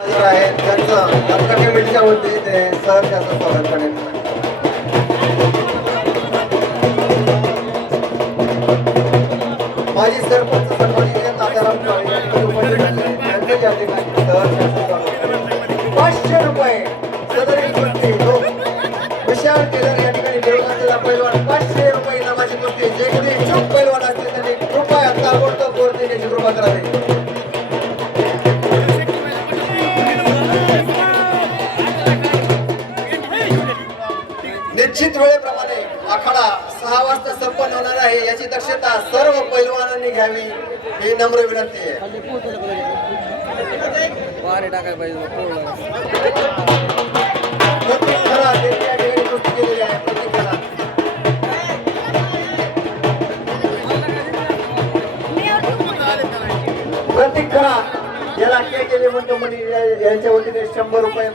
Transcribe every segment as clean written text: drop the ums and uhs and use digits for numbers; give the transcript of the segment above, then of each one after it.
आहेत त्यांचं आमच्या कमिटीच्या वतीने ते सहर्ष असं स्वागत करण्यात येतं. माजी सरपंच सन्माननीय तात्याराम काळे यांनी उपस्थित झाले त्यांचं या ठिकाणी सहर्ष असं स्वागत. 500 रुपये सदरी कुस्ती विशाल केलर या ठिकाणी मिळून असलेला पैलवान 500 रुपये इनामाची कुस्ती जे कोणी इच्छुक पैलवान असतील त्यांनी कृपया ताबडतोब वर देण्याची कृपा करावी. निश्चित वेळेप्रमाणे आखाडा 6 वाजता संपन्न होणार आहे याची दक्षता सर्व पैलवानांनी घ्यावी ही नम्र विनंती आहे. प्रत्येक घरात या ठिकाणी कुस्ती केलेली आहे. प्रत्येक घरात याला केले कंपनी यांच्या वतीने 100 रुपये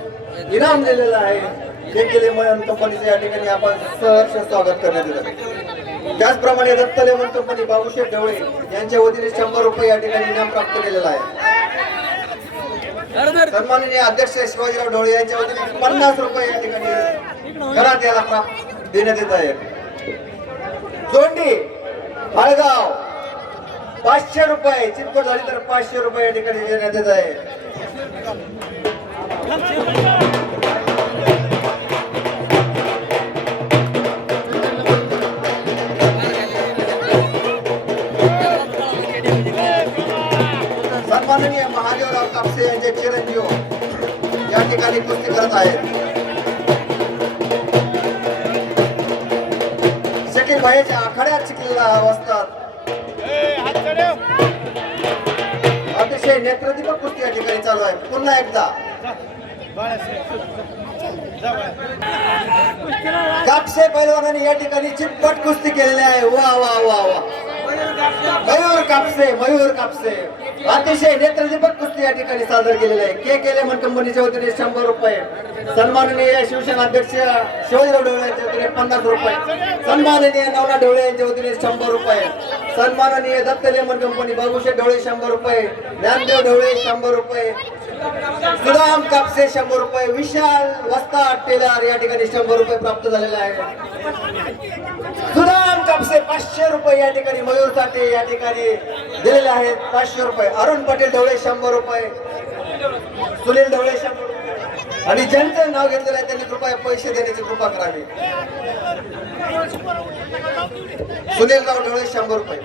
इनाम दिलेलं आहे. केले कंपनीचे या ठिकाणी आपण सहर्ष स्वागत करण्यात येतं. त्याचप्रमाणे दत्त लेमन कंपनी बाबूशेठ ढवळे यांच्या वतीने 100 रुपये या ठिकाणी इनाम प्राप्त केलेलं आहे. सन्माननीय अध्यक्ष शिवाजीराव ढवळे यांच्या वतीने 50 रुपये या ठिकाणी घरात याला प्राप्त देण्यात येत आहे. जोंडी हळगाव 500 रुपये चितपट झाली तर 500 रुपये या ठिकाणी देण्यात येत आहे. सन्माननीय महादेवराव कापसे यांचे चिरंजीव या ठिकाणी कुस्ती करत आहेत. शकील भाईच्या आखाड्यात शिकलेला असतात. अतिशय नेत्रदीपक कुस्ती या ठिकाणी चालू आहे. पुन्हा एकदा कापसे पैलवानांनी या ठिकाणी चितपट कुस्ती केलेली आहे. वा वा वा वा मयूर कापसे अतिशय नेत्रदीपक कुस्ती या ठिकाणी सादर केलेले आहे. केले कंपनीच्या वतीने 100 रुपये. सन्माननीय शिवसेना अध्यक्ष शिवाजीराव ढवळे यांच्या वतीने 50 रुपये. सन्माननीय नवनाथ ढवळे यांच्या वतीने 100 रुपये. सन्माननीय दत्त लेमन कंपनी बाबूशेठ ढवळे 100 रुपये. ज्ञानदेव ढवळे 100 रुपये. सुदाम कापसे 100 रुपये. विशाल वस्ताद टेलर या ठिकाणी 100 रुपये प्राप्त झालेले आहे. सुदाम कापसे 500 रुपये या ठिकाणी मयूर साठी या ठिकाणी दिलेले आहेत. 500 रुपये. अरुण पटेल ढवळे 100 रुपये. सुनील ढवळे 100 रुपये. आणि ज्यांचं नाव घेतलेलं आहे त्यांनी कृपया पैसे देण्याची कृपा करावी. सुनीलराव ढवळे 100 रुपये.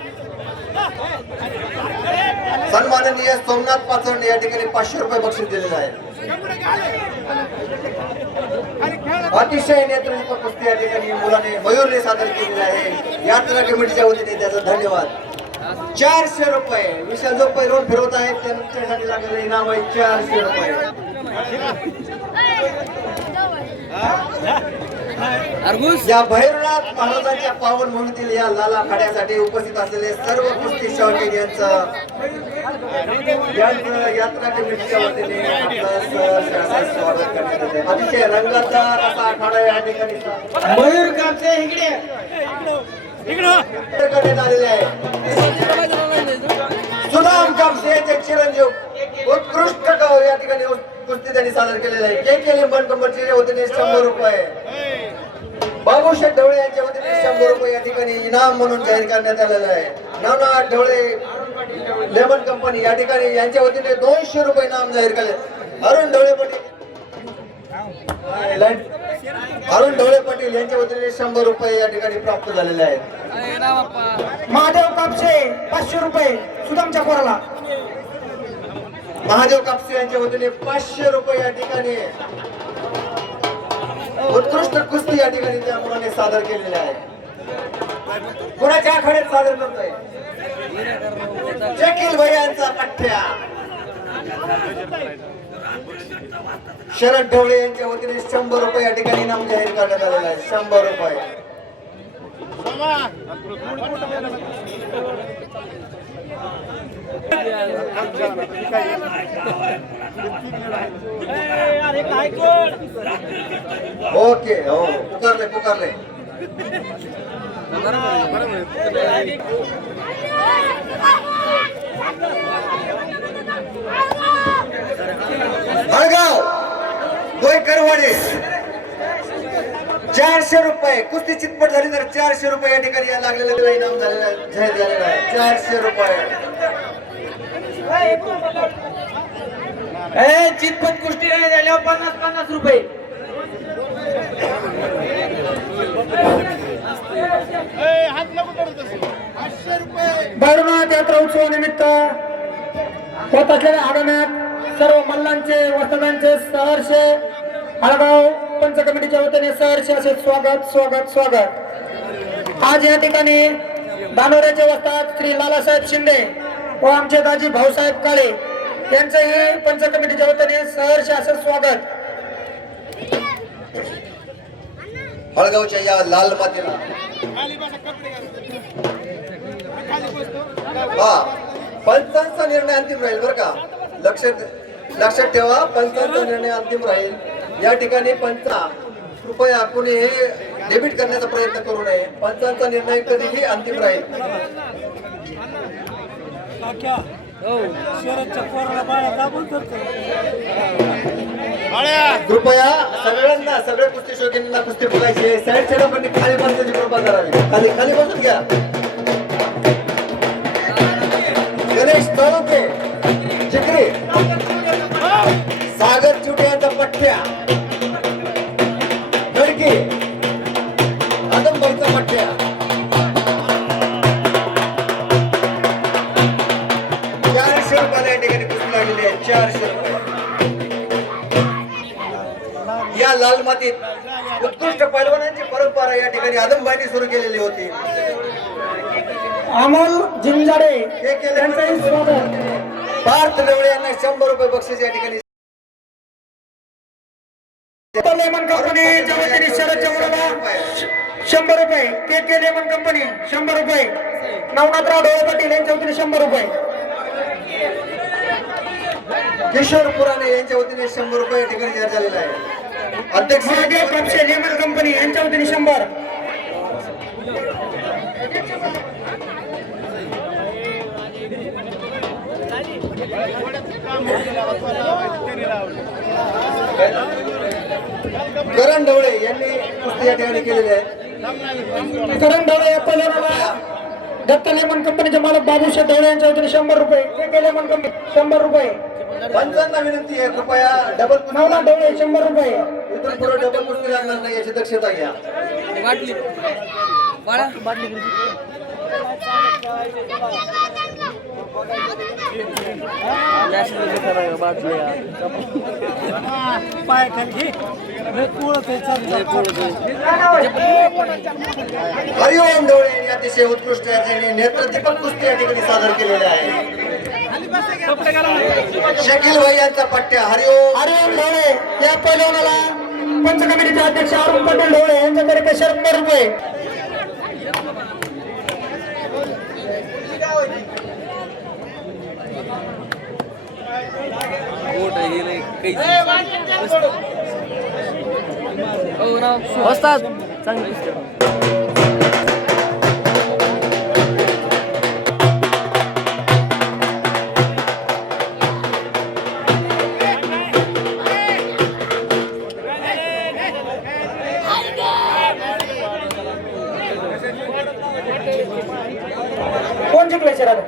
सन्माननीय सोमनाथ पाचंड या ठिकाणी 500 रुपये बक्षीस दिलेलं आहे. अतिशय नेतृत्व कुस्ती या ठिकाणी मुलाने मयूरने सादर केलेले आहे. यात्रा कमिटीच्या वतीने त्याचा धन्यवाद. 400 रुपये विशाल जो पैलवान फिरवत आहेत त्यांच्यासाठी लागलेलं इनाम आहे 400 रुपये. या भैरवनाथ महाराजांच्या पावन भूमीतील या लाला खाड्यासाठी उपस्थित असलेले सर्व कुस्ती शौकीन यांचं यात्रा कमिटीच्या वतीने स्वागत करण्यात येते. अतिशय रंगाचा असा आखाडा या ठिकाणी मयूर कापसे करण्यात आलेले आहे. सुदाम कापसे यांचे चिरंजीव उत्कृष्ट या ठिकाणी कुस्ती त्यांनी सादर केलेले आहे. केले कंपनीच्या वतीने 100 रुपये. बाबूशेठ ढवळे यांच्या वतीने 100 रुपये या ठिकाणी इनाम म्हणून जाहीर करण्यात आलेलं आहे. नवनाथ ढवळे लेमन कंपनी या ठिकाणी यांच्या वतीने 200 रुपये इनाम जाहीर केले. अरुण ढवळे पाटील यांच्या वतीने 100 रुपये या ठिकाणी प्राप्त झालेले आहेत. महादेव कापसे 500 रुपये. सुदामच्या पोराला महादेव कापसे यांच्या वतीने 500 रुपये या ठिकाणी उत्कृष्ट कुस्ती या ठिकाणी त्या मुलाने सादर केलेले आहे. कोणाच्या आखाड्यात सादर करतोय शकील भैयांचा पठ्ठ्या. शरद ढवळे यांच्या वतीने 100 रुपये या ठिकाणी इनाम जाहीर करण्यात आलेला आहे. 100 रुपये. ओके हो पुकारले करवाडे 400 रुपये. कुस्ती चितपट झाली तर 400 रुपये या ठिकाणी या लागलेलं इनाम झालेलं जाहीर झालेलं आहे. 400 रुपये. चितपट कुस्ती नाही झाल्यावर 50 रुपये. भैरवनाथ यात्रा उत्सवानिमित्त होत असलेल्या आगमनात सर्व मल्लांचे वस्तादांचे सहर्षे हळगाव पंच कमिटीच्या वतीने सहर्षे असे स्वागत स्वागत स्वागत. आज या ठिकाणी दानोऱ्याचे वस्ताद श्री लालासाहेब शिंदे व आमचे दाजी भाऊसाहेब काळे यांचेही पंच कमिटीच्या वतीने सहर्षे असे स्वागत. हळगावच्या या लाल मातीला पंचांचा निर्णय अंतिम राहील बरं का. लक्षात ठेवा, पंचांचा निर्णय अंतिम राहील. या ठिकाणी पंचा कृपया कुणी हे डेबिट करण्याचा प्रयत्न करू नये. पंचांचा निर्णय कधीही अंतिम राहील. कृपया सगळ्यांना, सगळ्या कुस्ती शौकींना कुस्ती बघायची. साईडच्या लोकांनी खाली बसण्याची कृपा करावी. खाली खाली बसून घ्या. गणेश तळुके जिकरी, सागर चुटे यांचा पठ्ठ्या, गडकी आदमबाईचा पठ्ठ्या. 400 रुपयाला या ठिकाणी कुस्ती लागलेली आहे. 400 रुपये. या लाल मातीत उत्कृष्ट पैलवानांची परंपरा या ठिकाणी आदमबाईंनी सुरू केलेली होती. अमोल जिंजाडे हे केले स्वागत. पार्थ लेवळे यांना 100 रुपये बक्षीस या ठिकाणी. लेमन कंपनीच्या वतीने शरद चौराला 100 रुपये. के लेमन कंपनी 100 रुपये. नवनाथराव डोळे पाटील यांच्या वतीने 100 रुपये. किशोर पुराणे यांच्या वतीने 100 रुपये या ठिकाणी जाहीर झालेला आहे. अध्यक्ष महादेव कापसे लेमन कंपनी यांच्या वतीने 100. करण ढवळे यांनी कुस्ती या ठिकाणी केलेली आहे. करण ढवळे या पहिल्याला दत्त लेमन कंपनीचे मालक बाबूशेठ ढवळे यांच्या वतीने 100 रुपये. के लेमन कंपनी 100 रुपये. पंचांना विनंती आहे, कृपया डबल कुस्ती नवनाथ ढवळे 100 रुपये. इथून पुढे डबल कुस्ती लागणार नाही याची दक्षता घ्या. हरिओम ढवळे यांनी अतिशय उत्कृष्ट नेत्रदीपक कुस्ती या ठिकाणी सादर केलेले आहे. शकील भाई यांचा पट्ट्या. हरिओम ढवळे या पैलवानाला पंच कमिटीचे अध्यक्ष अरुण पाटील ढवळे यांच्याकडे 100 रुपये. वस्ताद चांगली कोण जिंकले शहरात?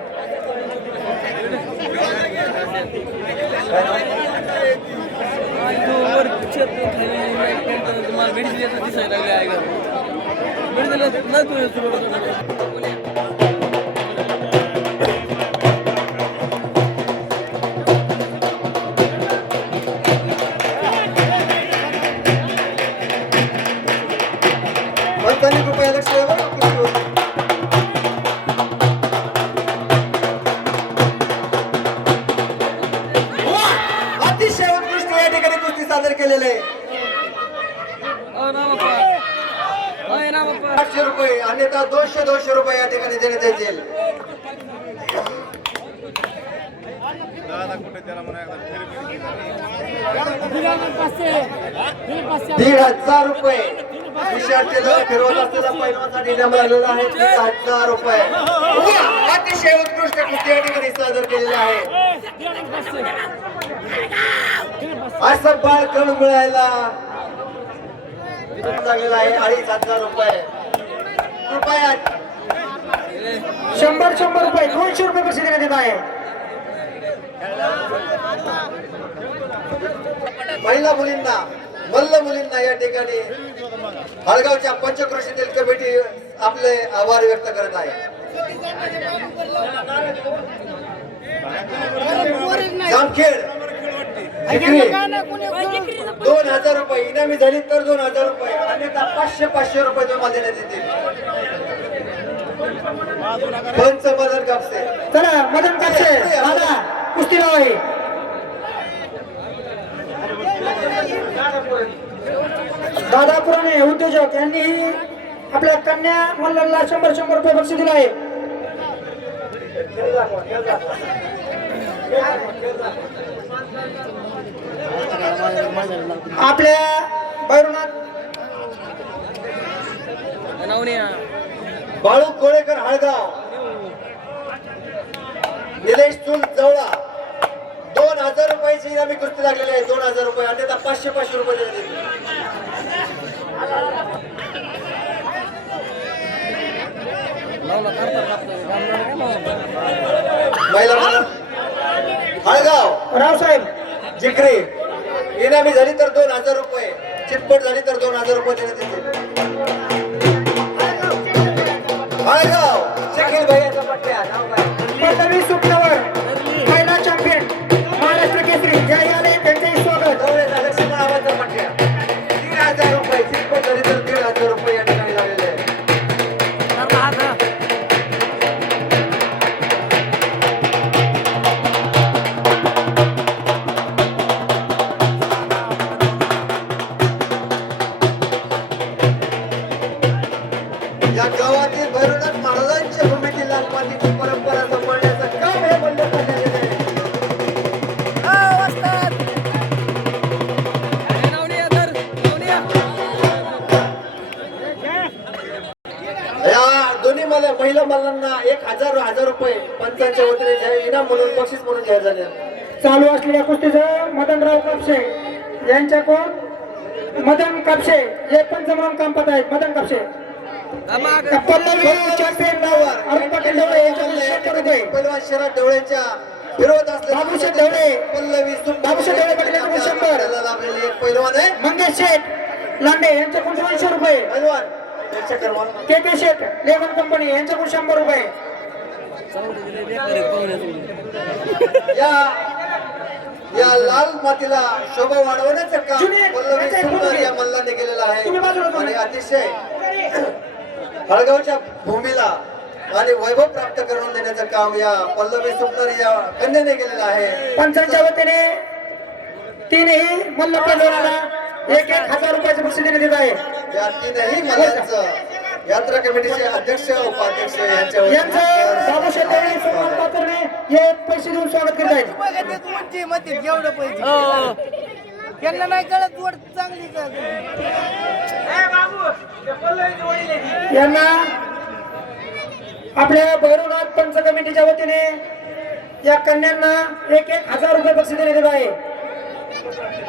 तुम्हाला भेट दिली दिसायला लागले आहे का भेट दिलं नाही. पंचांनी कृपया लक्ष द्यावं. अतिशय उत्कृष्ट या ठिकाणी कुस्ती सादर केलेले. 800 रुपये अन्यथा 200 रुपये या ठिकाणी देण्यात येतील. ₹1,500 रुपये विषयार्थीला फिरवत असलेला पैलवानासाठी इनाम लागलेला आहे 1000 रुपये. अतिशय उत्कृष्ट कुस्ती या ठिकाणी सादर केलेला आहे. असं बाळ करून मिळायला लागलेला आहे 2500 रुपये. कृपया 100 रुपये 200 रुपये बक्षीस देण्यात येत आहे. महिला मुलींना मल्ल मुलींना या ठिकाणी हळगावच्या पंचक्रोशीतील कमिटी आपले आभार व्यक्त करत आहे. जामखेड जिकरी 2000 रुपये इनामी झाली तर 2000 रुपये अन्यथा 500 रुपये तुम्हाला देण्यात येतील. पंच मदन कापसे चला मदन कापसे दादा कुस्ती नाव आहे. दादा पुराणे उद्योजक यांनी आपल्या कन्या मल्लाला 100 रुपये बक्षीस दिलं आहे. आपल्या भैरवनाथ बाळू कोळेकर हळगाव निलेश चुल जवळा 2000 रुपयाची इनामी कुस्ती लागलेली आहे. 2000 रुपये अन्यथा 500 रुपये देण्यात येतील. महिला हळगाव रावसाहेब जिकरी इनामी झाली तर 2000 रुपये चितपट झाली तर 2000 रुपये देण्यात येतील. हळगाव शकील भैयाचा पट्ट्या नाव काय? पल्लवी सुपनवर पहिला चॅम्पियन महाराष्ट्र केसरी या याने त्यांचेही स्वागत. जवळचा लक्ष्मण नावाचा पट्ट्या 3000 रुपये चितपट झाली तर 1500 रुपये या ठिकाणी लागलेले आहे. या गावातील भैरवनाथ महाराजांच्या भूमीतील लालमातीची परंपरा सांभाळण्याचं काम हे बंद करण्यात येत आहे. या दोन्ही महिला मल्लांना 1000 रुपये पंचांच्या वतीने इनाम म्हणून बक्षीस म्हणून जाहीर झाले. चालू असलेल्या कुस्तीचं मदनराव कापसे यांच्याकडून मदन कापसे हे पंच म्हणून काम पाहत आहेत. मदन कापसे पल्लवी चॅम्पियन अरुण पाटील ढवळे यांच्याकडून 100 रुपये. पैलवान शरद ढवळेच्या विरोध बाबूशेठ ढवळे पल्लवी बाबूशेठ ढवळे पाटील यांच्याकडून 100. त्याला लाभलेली एक पैलवान आहे मंगेश शेठ लांडे यांच्याकडून 200 रुपये. पैलवान त्यांच्या कर्माला के शेठ लेमन कंपनी यांच्याकडून 100 रुपये. या लाल मातीला शोभा वाढवण्याचं काम जुनी पल्लवी सुंदर या मल्लाने केलेलं आहे आणि अतिशय हळगावच्या भूमीला आणि वैभव प्राप्त करून देण्याचं काम या पल्लवी सुंदर या कन्याने केलेलं आहे. पंचांच्या वतीने तीनही मल्ल पैलवानाला 1,000 रुपयाचे बक्षीस देण्यात येत आहे. या तीनही मल्लांचं यात्रा कमिटीचे अध्यक्ष उपाध्यक्ष यांच्या यांचं बाबूशेठ ढवळे सोमनाथ पातुर्णे हे पैसे देऊन स्वागत करत आहेत. त्यांना नाही कळत वर चांगली यांना आपल्या भैरवनाथ पंच कमिटीच्या वतीने या कन्यांना 1,000 रुपये बक्षीस देण्यात येत आहे.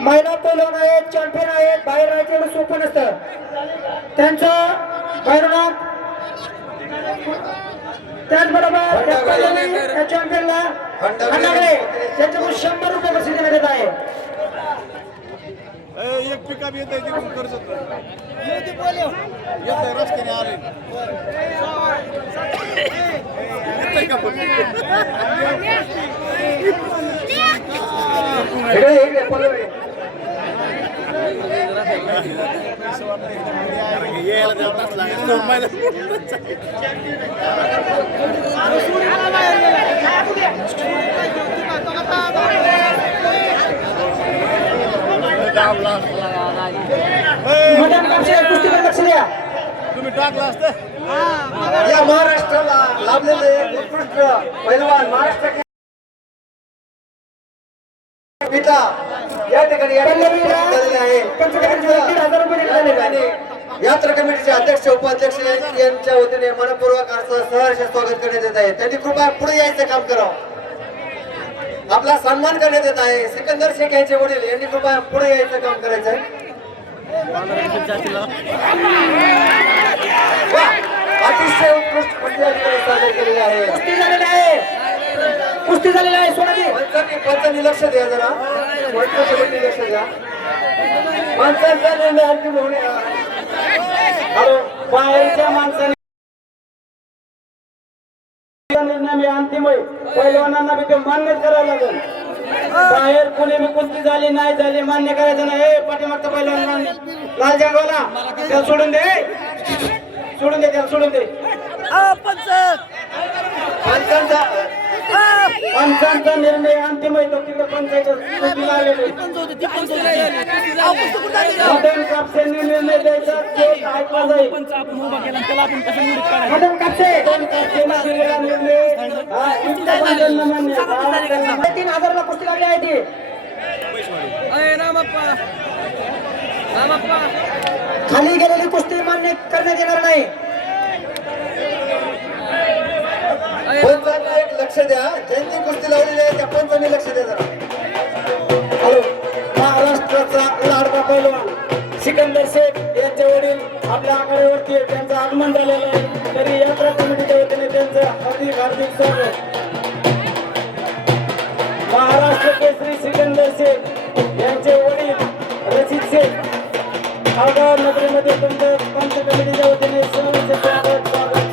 महिला पैलवान आहेत चॅम्पियन आहेत बाहेर राहायचं एवढं सोपं नसतं. त्यांचं भैरवनाथ त्याचबरोबर या चॅम्पियनला खंडागळे त्यांच्याकडून 100 रुपये बक्षीस देण्यात येत आहे. एक पिकअप येत आहे तिकडून कर्ज येत आहे रस्त्याने आले इकडे पल्लवी यायला जाताच लागेल मदन कापसे कुस्तीवर लक्ष द्या. तुम्ही टाकला असतं या महाराष्ट्राला लाभलेले उत्कृष्ट पैलवान महाराष्ट्र पिता या ठिकाणी पल्लवीला झालेले आहे. पंचकर्माचे 1,000 रुपये दिले आहेत. यात्रा कमिटीचे अध्यक्ष उपाध्यक्ष यांच्या वतीने मनपूर्वक असं सहर्ष स्वागत करण्यात येत आहे. त्यांनी कृपया पुढे यायचं काम करावं. आपला सन्मान करण्यात येत आहे. सिकंदर शेख यांचे वडील यांनी कृपया पुढे यायचं काम करायचं आहे. वा, अतिशय उत्कृष्ट कुस्ती या ठिकाणी सादर केलेली आहे. कुस्ती झालेली आहे, कुस्ती झालेली आहे. सोनाजी पंचांनी लक्ष द्या जरा, पंचांनी लक्ष द्या. माणसांचा निर्णय अंतिम होणे. हॅलो, बाहेरच्या माणसाने निर्णय अंतिम आहे. पैलवानांना बी ते मान्य करावं लागेल. बाहेर कोणी बी कुस्ती झाली नाही झाली मान्य करायचं नाही. पाठीमागचा पैलवान लाल जंगवाला त्याला सोडून दे, सोडून दे, त्याला सोडून दे. पंचांचा निर्णय अंतिम आहे. तो तिकडे पंचायत मदन कापसेंनी निर्णय द्यायचा, तो ऐकला जाईल. मदन कापसे 3,000 ला कुस्ती लागली आहे ती. खाली गेलेली कुस्ती मान्य करण्यात येणार नाही. पंचांनी एक लक्ष द्या. ज्यांची कुस्ती लावलेली आहे त्या पंचांनी लक्ष द्या जरा. हॅलो, महाराष्ट्राचा लाडका पैलवान सिकंदर शेख यांचे वडील आपल्या आघाडीवरती आहेत. त्यांचं आगमन झालेलं आहे. तरी यात्रा कमिटीच्या वतीने त्यांचं हार्दिक हार्दिक स्वागत. महाराष्ट्र केसरी सिकंदर शेख यांचे वडील रशीद शेख आगाव नगरीमध्ये तुमचं पंच कमिटीच्या वतीने सहर्ष स्वागत.